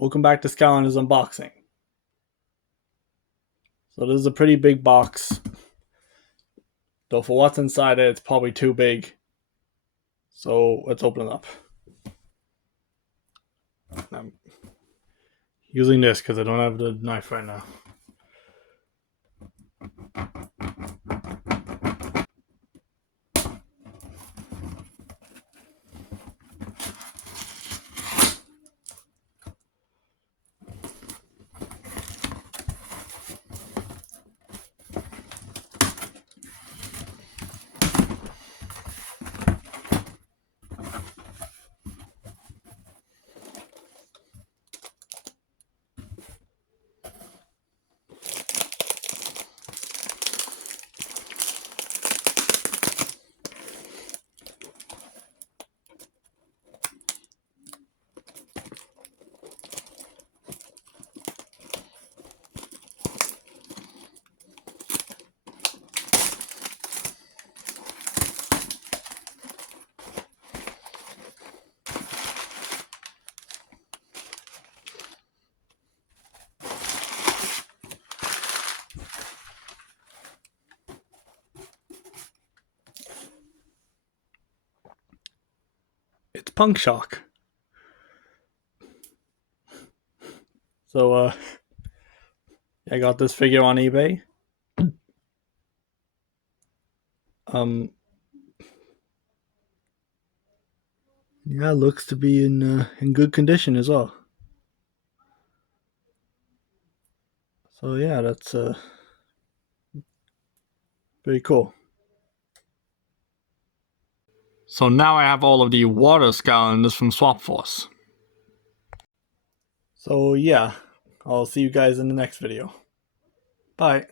Welcome back to Skylanders Unboxing. So this is a pretty big box. Though for what's inside it, it's probably too big. So let's open it up. I'm using this because I don't have the knife right now. It's Punk Shock. So I got this figure on eBay. Yeah, looks to be in good condition as well. So yeah, that's pretty cool. So now I have all of the water Skylanders from Swap Force. So yeah, I'll see you guys in the next video. Bye.